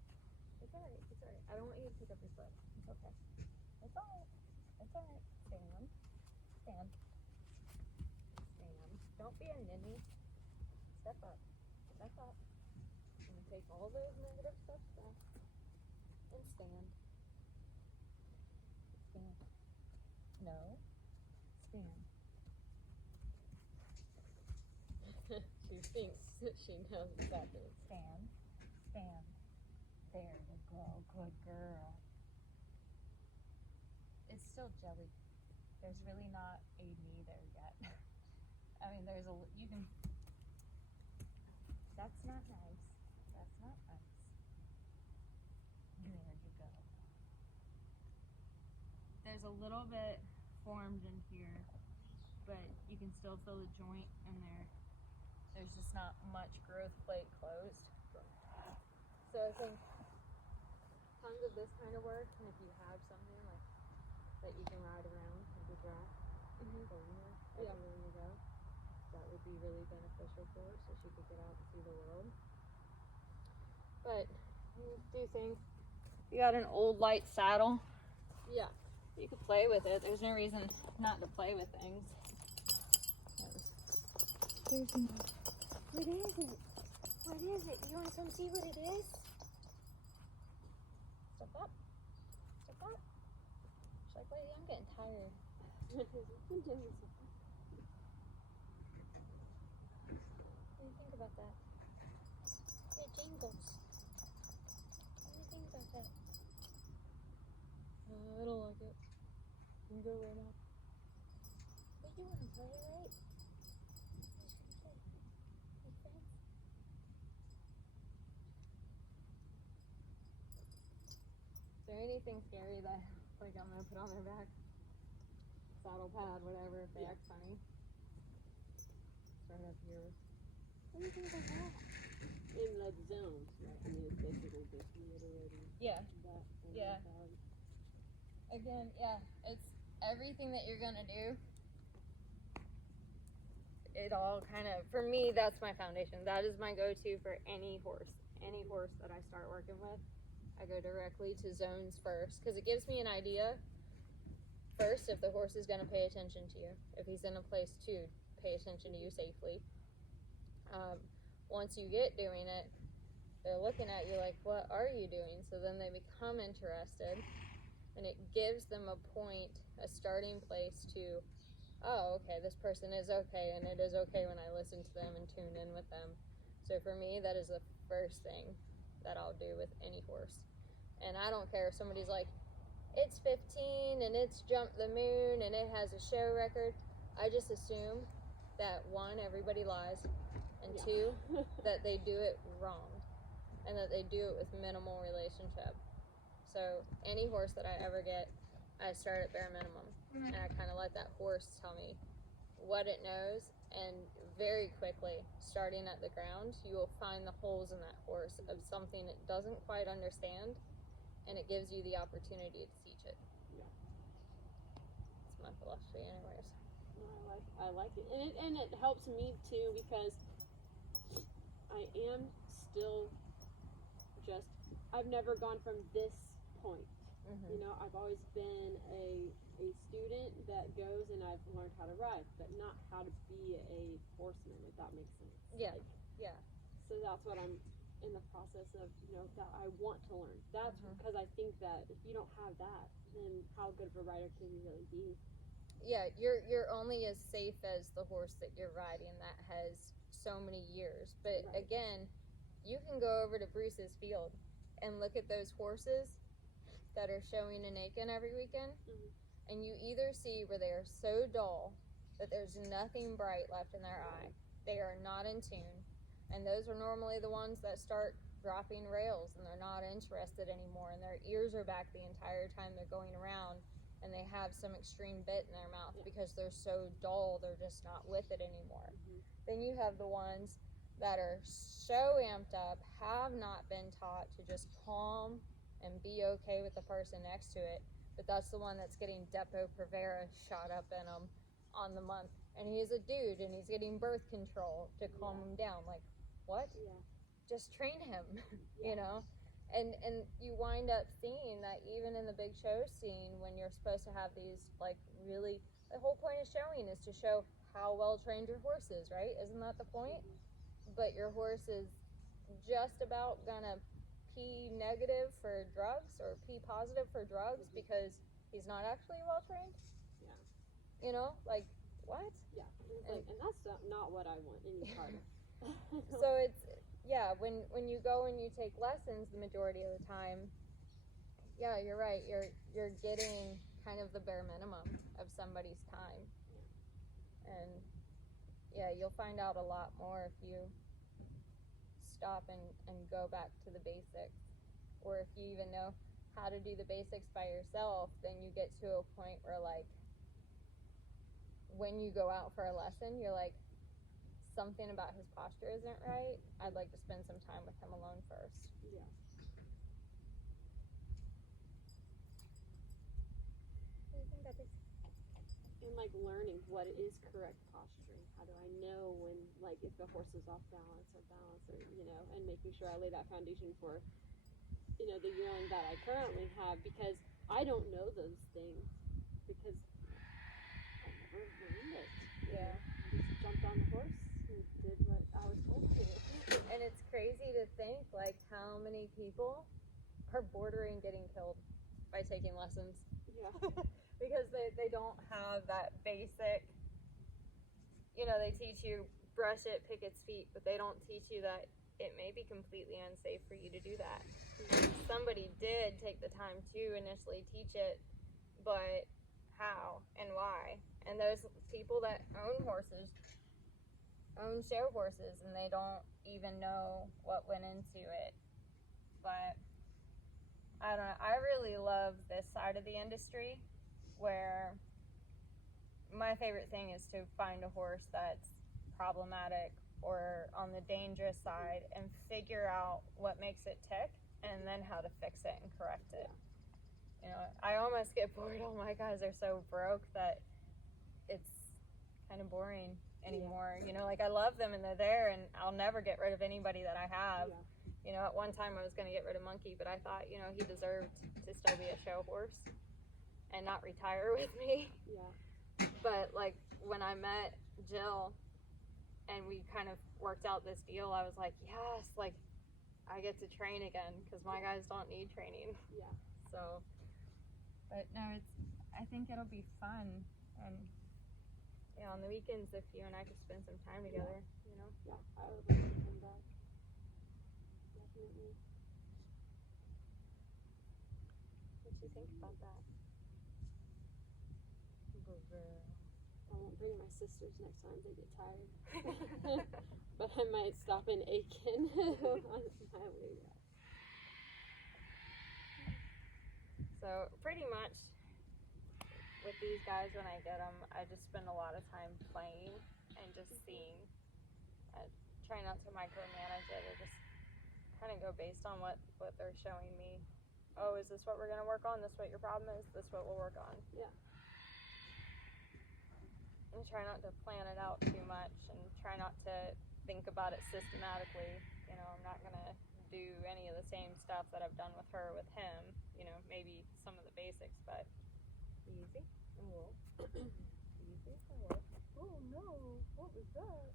It's alright. It's alright. I don't want you to pick up your foot. It's okay. It's alright. It's alright. Stand. Stand. Stand. Don't be a ninny. Step up. Step up. I'm gonna take all those negative steps back. And stand. Stand. No. Stand. She thinks she knows exactly. Stand. Stand. There you go. Good girl. It's still jelly. There's really not a knee there yet. I mean, there's a, you can, that's not nice. That's not nice. There you go. There's a little bit formed in here, but you can still feel the joint in there. There's just not much growth plate closed. So I think tons of this kind of work, and if you have something like that you can ride around like a giraffe, everywhere you go, that would be really beneficial for her, so she could get out and see the world. But I do think you got an old light saddle. Yeah. You could play with it. There's no reason not to play with things. What is it? What is it? You want to come see what it is? Step up. Step up. She's like, lady, I'm getting tired. What do you think about that? It jingles. What do you think about that? I don't like it. You can go right now. But you want to play, right? Is there anything scary that like I'm gonna put on their back? Saddle pad, whatever, if they act funny. Start up here. What do you think about that? In the zones, right? I mean, it's basically just reiterating Yeah. that. Yeah. Again, yeah, it's everything that you're gonna do. It all kind of, for me, that's my foundation. That is my go-to for any horse. Any horse that I start working with, I go directly to zones first because it gives me an idea first if the horse is going to pay attention to you, if he's in a place to pay attention to you safely. Once you get doing it, they're looking at you like, what are you doing? So then they become interested, and it gives them a point, a starting place to, oh, okay, this person is okay, and it is okay when I listen to them and tune in with them. So for me, that is the first thing that I'll do with any horse. And I don't care if somebody's like, it's 15 and it's jumped the moon and it has a show record. I just assume that one, everybody lies, and two, that they do it wrong and that they do it with minimal relationship. So any horse that I ever get, I start at bare minimum, and I kind of let that horse tell me what it knows, and very quickly, starting at the ground, you will find the holes in that horse of something it doesn't quite understand, and it gives you the opportunity to teach it. Yeah. That's my philosophy anyways. I like it. And it helps me too because I am still just, I've never gone from this point. Mm-hmm. You know, I've always been a student that goes and I've learned how to ride, but not how to be a horseman, if that makes sense. Yeah. Like, Yeah. So that's what I'm in the process of, you know, that I want to learn. That's because I think that if you don't have that, then how good of a rider can you really be? Yeah, you're only as safe as the horse that you're riding that has so many years. But Right. again, you can go over to Bruce's field and look at those horses that are showing in Aiken every weekend, and you either see where they are so dull that there's nothing bright left in their eye, they are not in tune, and those are normally the ones that start dropping rails and they're not interested anymore, and their ears are back the entire time they're going around, and they have some extreme bit in their mouth because they're so dull, they're just not with it anymore. Then you have the ones that are so amped up, have not been taught to just calm and be okay with the person next to it, but that's the one that's getting Depo-Provera shot up in them on the month, and he's a dude and he's getting birth control to calm him down. Like, what? Just train him. You know, and you wind up seeing that even in the big show scene, when you're supposed to have these, like, really, the whole point of showing is to show how well trained your horse is, right? Isn't that the point? But your horse is just about gonna P negative for drugs or P positive for drugs because he's not actually well trained. You know, like, what? And that's not what I want any part of. So it's, yeah, when you go and you take lessons the majority of the time, yeah, you're right, you're getting kind of the bare minimum of somebody's time. And yeah, you'll find out a lot more if you stop and go back to the basics, or if you even know how to do the basics by yourself, then you get to a point where, like, when you go out for a lesson, you're like, something about his posture isn't right, I'd like to spend some time with him alone first. What do you think, Becky? And like learning what is correct posturing. How do I know when, like, if the horse is off balance, or you know, and making sure I lay that foundation for, you know, the yearling that I currently have, because I don't know those things because I never learned it. Yeah. I just jumped on the horse and did what I was told to do. And it's crazy to think, like, how many people are bordering getting killed by taking lessons. Because they don't have that basic, you know, they teach you brush it, pick its feet, but they don't teach you that it may be completely unsafe for you to do that. Somebody did take the time to initially teach it, but how and why? And those people that own horses own show horses, and they don't even know what went into it. But I don't know, I really love this side of the industry, where my favorite thing is to find a horse that's problematic or on the dangerous side and figure out what makes it tick and then how to fix it and correct it. You know, I almost get bored. Oh my guys, they're so broke that it's kind of boring anymore. You know, like, I love them and they're there, and I'll never get rid of anybody that I have. You know, at one time I was going to get rid of Monkey, but I thought, you know, he deserved to still be a show horse and not retire with me. But, like, when I met Jill and we kind of worked out this deal, I was like, yes, like, I get to train again, because my guys don't need training. So, but no, I think it'll be fun. And yeah, on the weekends, if you and I could spend some time together, you know. I would like to come back. Definitely. What do you think about that? I won't bring my sisters next time they get tired. But I might stop in Aiken on my way back. So pretty much with these guys, when I get them, I just spend a lot of time playing and just seeing. I try not to micromanage it. I just kind of go based on what they're showing me. Oh, is this what we're going to work on? This what your problem is? This what we'll work on? And try not to plan it out too much, and try not to think about it systematically. You know, I'm not going to do any of the same stuff that I've done with her with him. You know, maybe some of the basics, but easy and roll. Easy and roll. Oh no, what was that?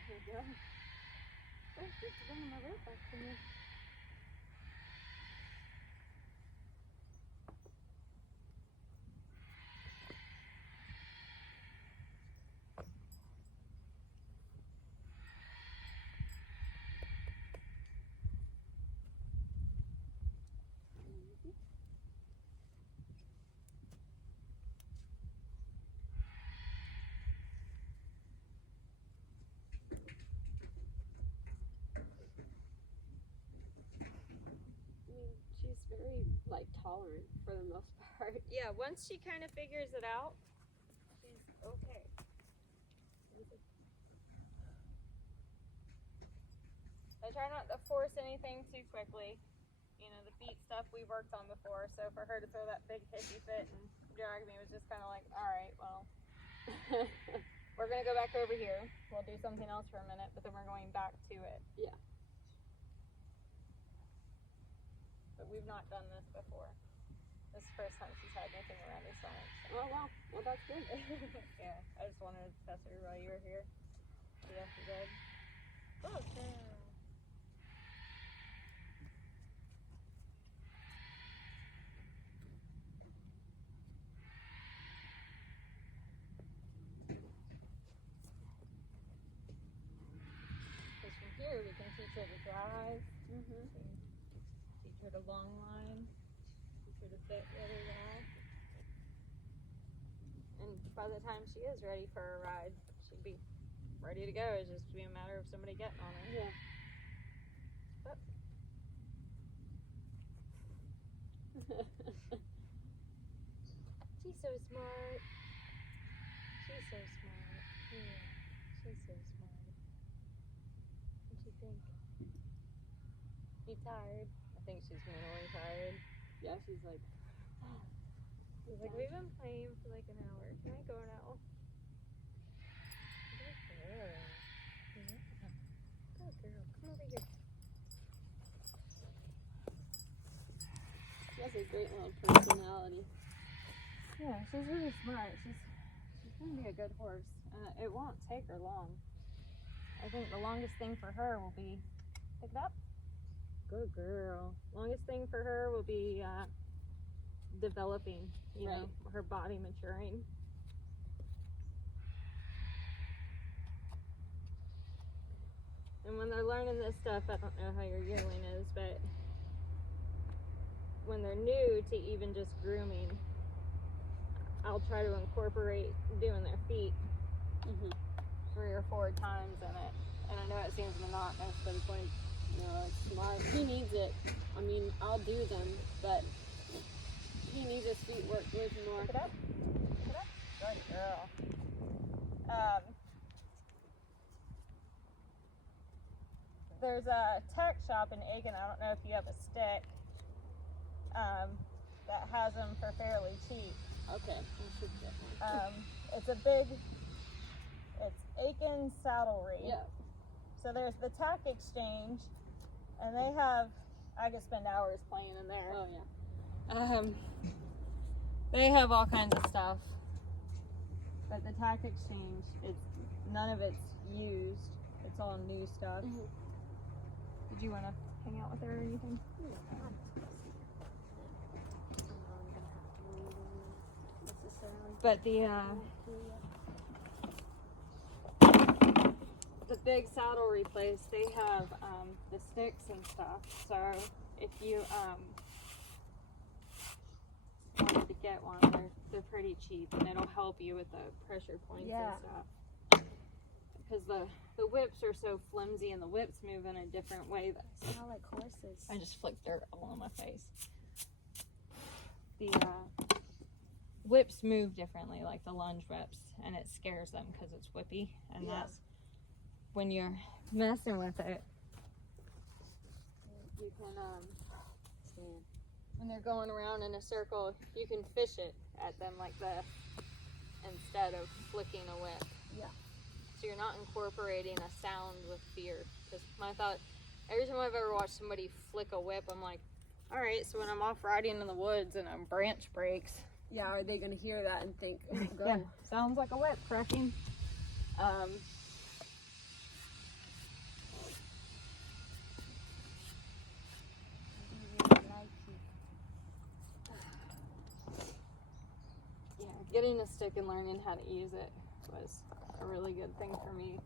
Okay, girl. Oh, it's bringing my rope back to me. like tolerant for the most part. Yeah, once she kind of figures it out, she's okay. I try not to force anything too quickly. You know, the feet stuff we worked on before, so for her to throw that big hissy fit and drag me was just kind of like, all right, well, we're going to go back over here. We'll do something else for a minute, but then we're going back to it. Yeah. But we've not done this before. This is the first time she's had anything around her stomach. So. Oh wow. Well, that's good. Yeah, I just wanted to test her while you were here. Yeah, she did. Okay. Because from here we can teach her to drive, Mhm. teach her to long line, teach her to fit really well. And by the time she is ready for a ride, she'd be ready to go. It's just be a matter of somebody getting on her. Yeah. But she's so smart. She's so smart. Yeah, she's so smart. What do you think? You tired? I think she's mentally tired. Yeah, she's like. She's like, we've been playing for like an hour. Can I go now? Good girl. Yeah. Good girl. Come over here. She has a great little personality. Yeah, she's really smart. She's gonna be a good horse. It won't take her long. I think the longest thing for her will be pick it up. Good girl. Longest thing for her will be developing. You know, her body maturing. And when they're learning this stuff, I don't know how your yearling is, but when they're new to even just grooming, I'll try to incorporate doing their feet 3 or 4 times in it. And I know it seems monotonous, but it's like, No, it's smart. He needs it. I mean, I'll do them, but he needs his feet worked with more. pick it up. Pick it up. Good girl. There's a tech shop in Aiken. I don't know if you have a stick that has them for fairly cheap. Okay, I should get one. It's Aiken Saddlery. Yeah. So there's the Tack Exchange, and they have, I could spend hours playing in there. Oh yeah. They have all kinds of stuff. But the Tack Exchange, none of it's used. It's all new stuff. Did you want to hang out with her or anything? But the big saddlery place, they have the sticks and stuff. So if you wanted to get one, they're pretty cheap, and it'll help you with the pressure points and stuff. Because the whips are so flimsy, and the whips move in a different way. Smell like horses. I just flicked dirt all on my face. The whips move differently, like the lunge whips, and it scares them because it's whippy, and that's when you're messing with it. You can when they're going around in a circle, you can fish it at them like this instead of flicking a whip. Yeah. So you're not incorporating a sound with fear. Because my thought, every time I've ever watched somebody flick a whip, I'm like, all right, so when I'm off riding in the woods and a branch breaks, Yeah, are they gonna hear that and think, oh, go? yeah, sounds like a whip cracking. Yeah, getting a stick and learning how to use it was a really good thing for me.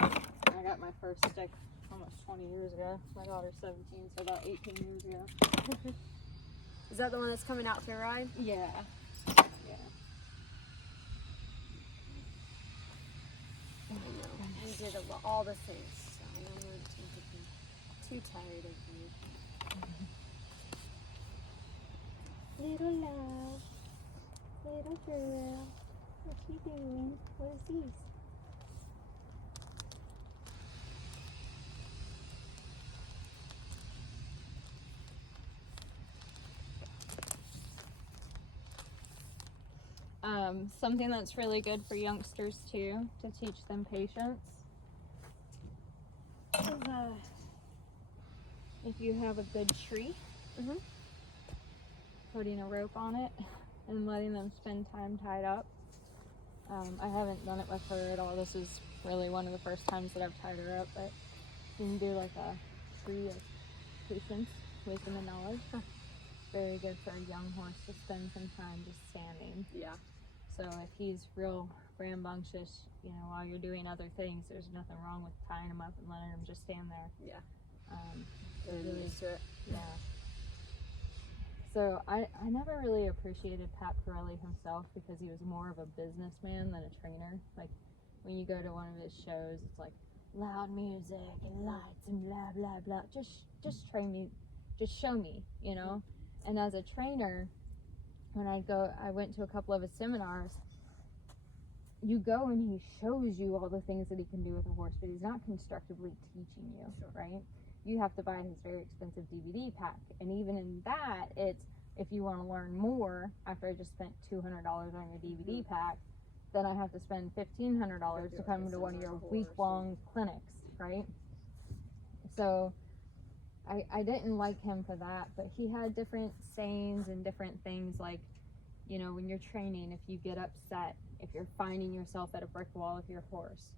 I got my first stick almost 20 years ago. My daughter's 17, so about 18 years ago. Is that the one that's coming out for a ride? Yeah. We did all the things, so I don't want to be too tired of you. Little love. Little girl. What you doing? What is these? Something that's really good for youngsters too, to teach them patience, is if you have a good tree, putting a rope on it and letting them spend time tied up. I haven't done it with her at all. This is really one of the first times that I've tied her up, but you can do like a tree of patience, wisdom, and knowledge. Very good for a young horse to spend some time just standing. Yeah. So if he's real rambunctious, while you're doing other things, there's nothing wrong with tying him up and letting him just stand there. Yeah. It really, used to it. yeah. So I never really appreciated Pat Pirelli himself because he was more of a businessman than a trainer. Like when you go to one of his shows, it's like loud music and lights and blah blah blah. Just train me, just show me, And as a trainer, when I went to a couple of his seminars. You go and he shows you all the things that he can do with a horse, but he's not constructively teaching you, right? You have to buy his very expensive DVD pack, and even in that, it's if you want to learn more. After I just spent $200 on your DVD pack, then I have to spend $1,500 to come to one of your week-long clinics, right? So I didn't like him for that, but he had different sayings and different things like, when you're training, if you get upset, if you're finding yourself at a brick wall with your horse,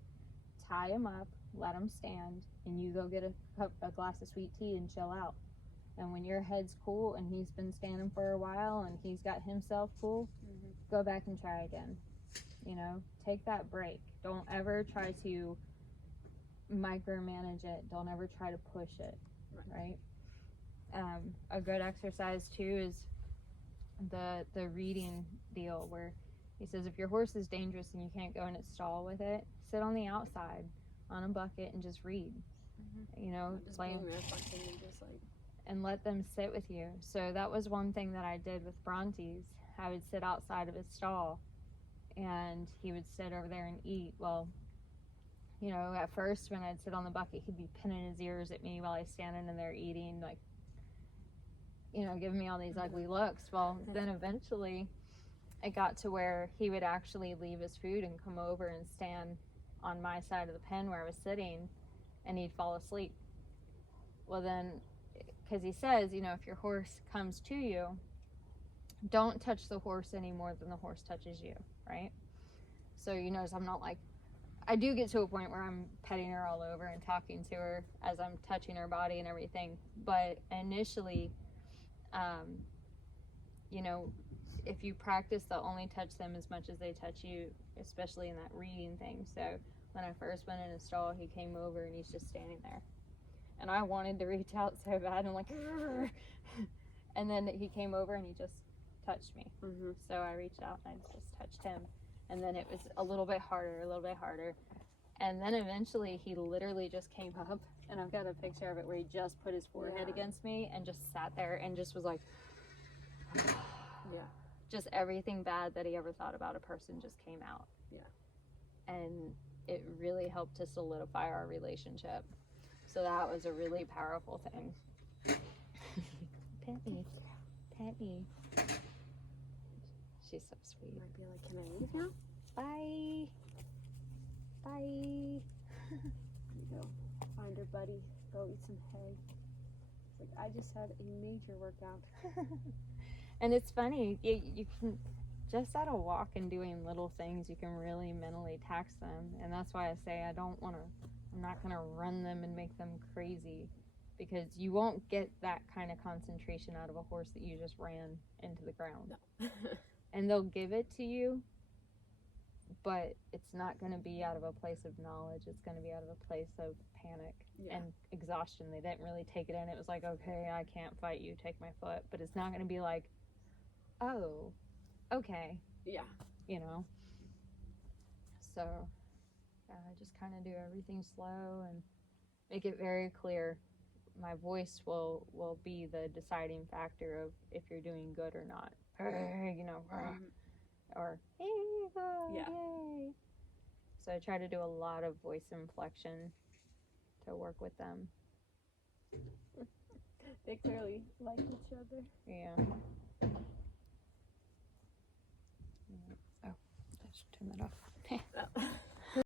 tie him up, let him stand, and you go get a glass of sweet tea and chill out. And when your head's cool and he's been standing for a while and he's got himself cool, go back and try again. Take that break. Don't ever try to micromanage it. Don't ever try to push it, right? A good exercise too is the reading deal, where he says if your horse is dangerous and you can't go in its stall with it, sit on the outside on a bucket and just read. Just Play being reflecting and just like, and let them sit with you. So that was one thing that I did with Brontes. I would sit outside of his stall and he would sit over there and eat. Well, at first when I'd sit on the bucket, he'd be pinning his ears at me while I was standing in there eating, like, giving me all these ugly looks. Well, then eventually it got to where he would actually leave his food and come over and stand on my side of the pen where I was sitting, and he'd fall asleep. Well, then, because he says, if your horse comes to you, don't touch the horse any more than the horse touches you, right? So you notice I'm not like, I do get to a point where I'm petting her all over and talking to her as I'm touching her body and everything, but initially, if you practice, they'll only touch them as much as they touch you, especially in that reading thing. So when I first went in his stall, he came over and he's just standing there. And I wanted to reach out so bad. I'm like, "Arr!" And then he came over and he just touched me. So I reached out and I just touched him. And then it was a little bit harder. And then eventually he literally just came up, and I've got a picture of it where he just put his forehead against me and just sat there and just was like, just everything bad that he ever thought about a person just came out. And it really helped to solidify our relationship. So that was a really powerful thing. Pet me. She's so sweet. might be like, can I leave now? Bye. You go find her buddy, go eat some hay. It's like, I just had a major workout. And it's funny, you can, just at a walk and doing little things, you can really mentally tax them. And that's why I say I'm not going to run them and make them crazy, because you won't get that kind of concentration out of a horse that you just ran into the ground. No. And they'll give it to you, but it's not going to be out of a place of knowledge. It's going to be out of a place of panic and exhaustion. They didn't really take it in. It was like, okay, I can't fight you, take my foot. But it's not going to be like, oh, okay. So I just kind of do everything slow and make it very clear my voice will be the deciding factor of if you're doing good or not. You know, or hey, go, Yeah. yay. So I try to do a lot of voice inflection to work with them. They clearly like each other. Yeah. Oh, let's turn that off.